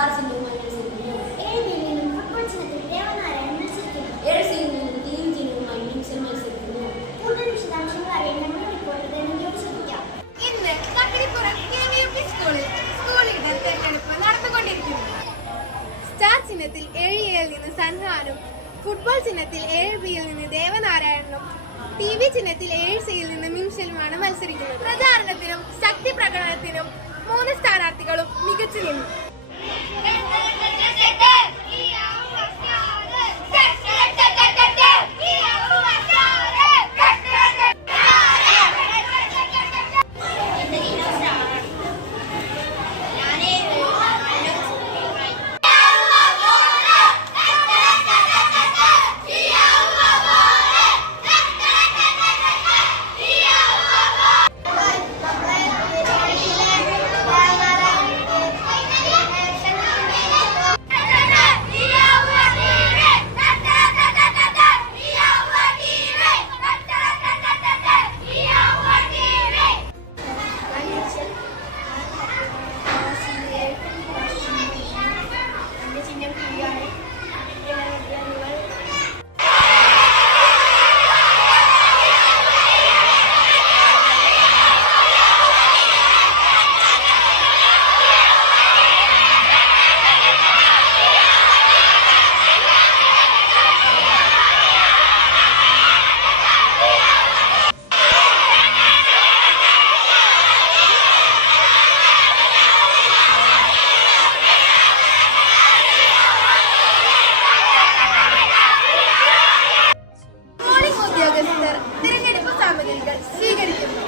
Star ചിഹ്നവുമായി മത്സരിക്കുന്നു. Football ചിഹ്നത്തിൽ ദേവനാരായണൻ മത്സരിക്കുന്നു. 7 സിയിൽ നിന്നും ടീം ചിഹ്നവുമായി മിൻസൽ മത്സരിക്കുന്നു. കൂടുതൽ വിശദാംശങ്ങൾ അറിയാൻ നമ്മുടെ റിപ്പോർട്ടർ ശ്രദ്ധിക്കാം. ഇന്ന് തക്കടിപ്പുറം KVMP സ്കൂളിൽ സ്കൂൾ ലീഡർ തെരഞ്ഞെടുപ്പ് നടന്നുകൊണ്ടിരിക്കുന്നു. സ്റ്റാർ ചിഹ്നത്തിൽ 7A നിന്ന് സൻഹാനും, ഫുട്ബോൾ ചിഹ്നത്തിൽ 7Bയിൽ നിന്ന് ദേവനാരായണനും, TV ചിഹ്നത്തിൽ 7Cയിൽ നിന്ന് മിൻഷലുമാണ് മത്സരിക്കുന്നത്. പ്രചാരണത്തിനും ശക്തി പ്രകടനത്തിനും 3 സ്ഥാനാർത്ഥികളും മികച്ചു നിന്നു. തിരഞ്ഞെടുപ്പ് സാമഗ്രികൾ സ്വീകരിക്കുന്നു.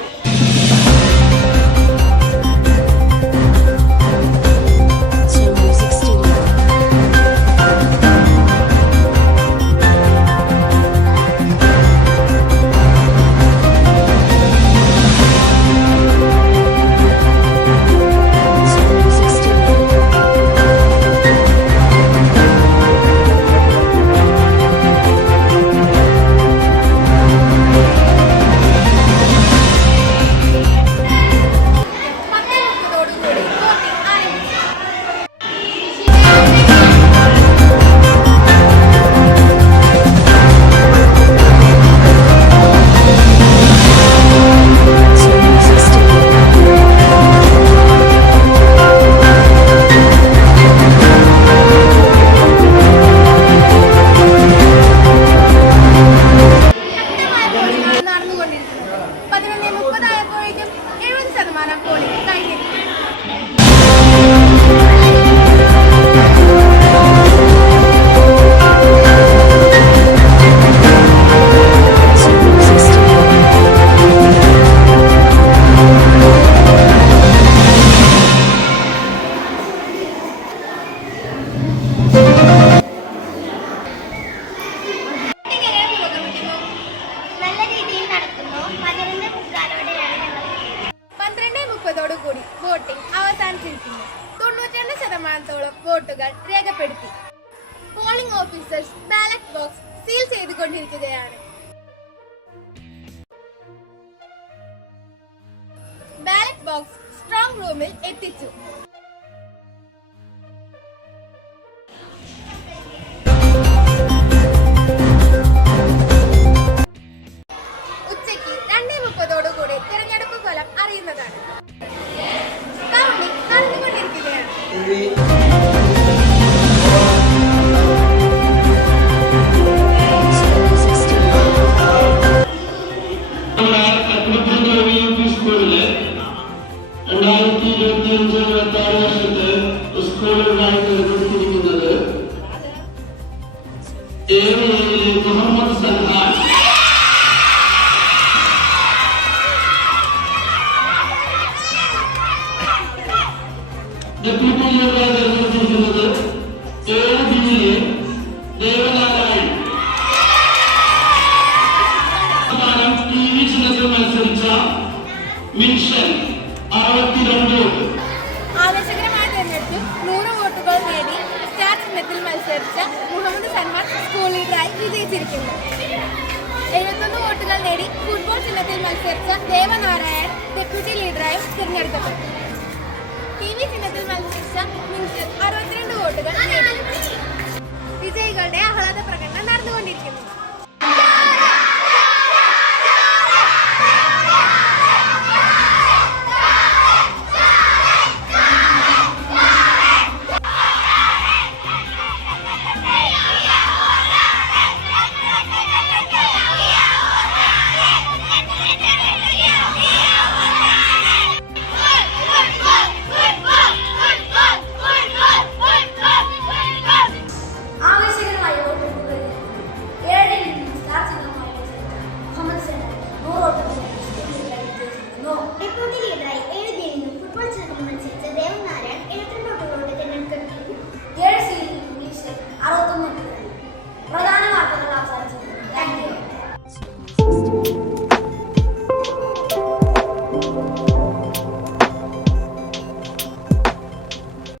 കൂടി വോട്ടിംഗ് അവസാനിച്ചിരിക്കുന്നു. 92% വോട്ടുകൾ രേഖപ്പെടുത്തി. Polling officers ballot box seal ചെയ്തുകൊണ്ടിരിക്കുകയാണ്. ബാലറ്റ് ബോക്സ് സ്ട്രോങ് റൂമിൽ എത്തിച്ചു. ഉച്ചയ്ക്ക് 2:30 തിരഞ്ഞെടുപ്പ് ഫലം അറിയുന്നതാണ്. നടന്നുകൊണ്ടിരിക്കുകയാണ്. സ്കൂളില് 2025-26 വർഷത്തെ സ്കൂളുകളായി തിരഞ്ഞെടുത്തിരിക്കുന്നത് മുഹമ്മദ് സൻഹാൻ, ഡെപ്യൂട്ടി ലീഡറായി തിരഞ്ഞെടുത്തിരിക്കുന്നത് 7B-യിലെ ദേവനാരായൺ. TV ചിഹ്നത്തിൽ മത്സരിച്ച മിൻഷൻ 62 വോട്ട്. ആവേശകരമായ തെരഞ്ഞെടുപ്പിൽ 100 വോട്ടുകൾ നേടി സ്റ്റാർ ചിഹ്നത്തിൽ മത്സരിച്ച മുഹമ്മദ് സൻഹാൻ സ്കൂൾ ലീഡറായി വിജയിച്ചിരിക്കുന്നു. 71 വോട്ടുകൾ നേടി ഫുട്ബോൾ ചിഹ്നത്തിൽ മത്സരിച്ച ദേവനാരായൺ ഡെപ്യൂട്ടി ലീഡറായും തിരഞ്ഞെടുക്കപ്പെട്ടു. TV ചിഹ്നത്തിൽ മത്സരിച്ച മിൻഷൻ 62 വോട്ടുകൾ നേടി. വിജയികളുടെ ആഹ്ലാദ പ്രകടനം നടന്നുകൊണ്ടിരിക്കുന്നു. ആവേശകരമായ വോട്ടെടുപ്പ് ഏഴിൽ നിന്നും സ്റ്റാർ ചിഹ്നവുമായി മുഹമ്മദ് സലാം 100 വോട്ടുകൾ ഡെപ്യൂട്ടി ലീഡറായി 7 ബിയിൽ നിന്നും ഫുട്ബോൾ ചിഹ്നത്തിൽ മത്സരിച്ച ദേവനാരായൺ 72 വോട്ടുകളോടെ തെരഞ്ഞെടുക്കപ്പെട്ടു. 7 സിയിൽ നിന്നും ഈശ്വർ 61 വോട്ടുകൾ. പ്രധാന വാർത്തകൾ അവസാനിച്ചിരിക്കുന്നു. Thank you.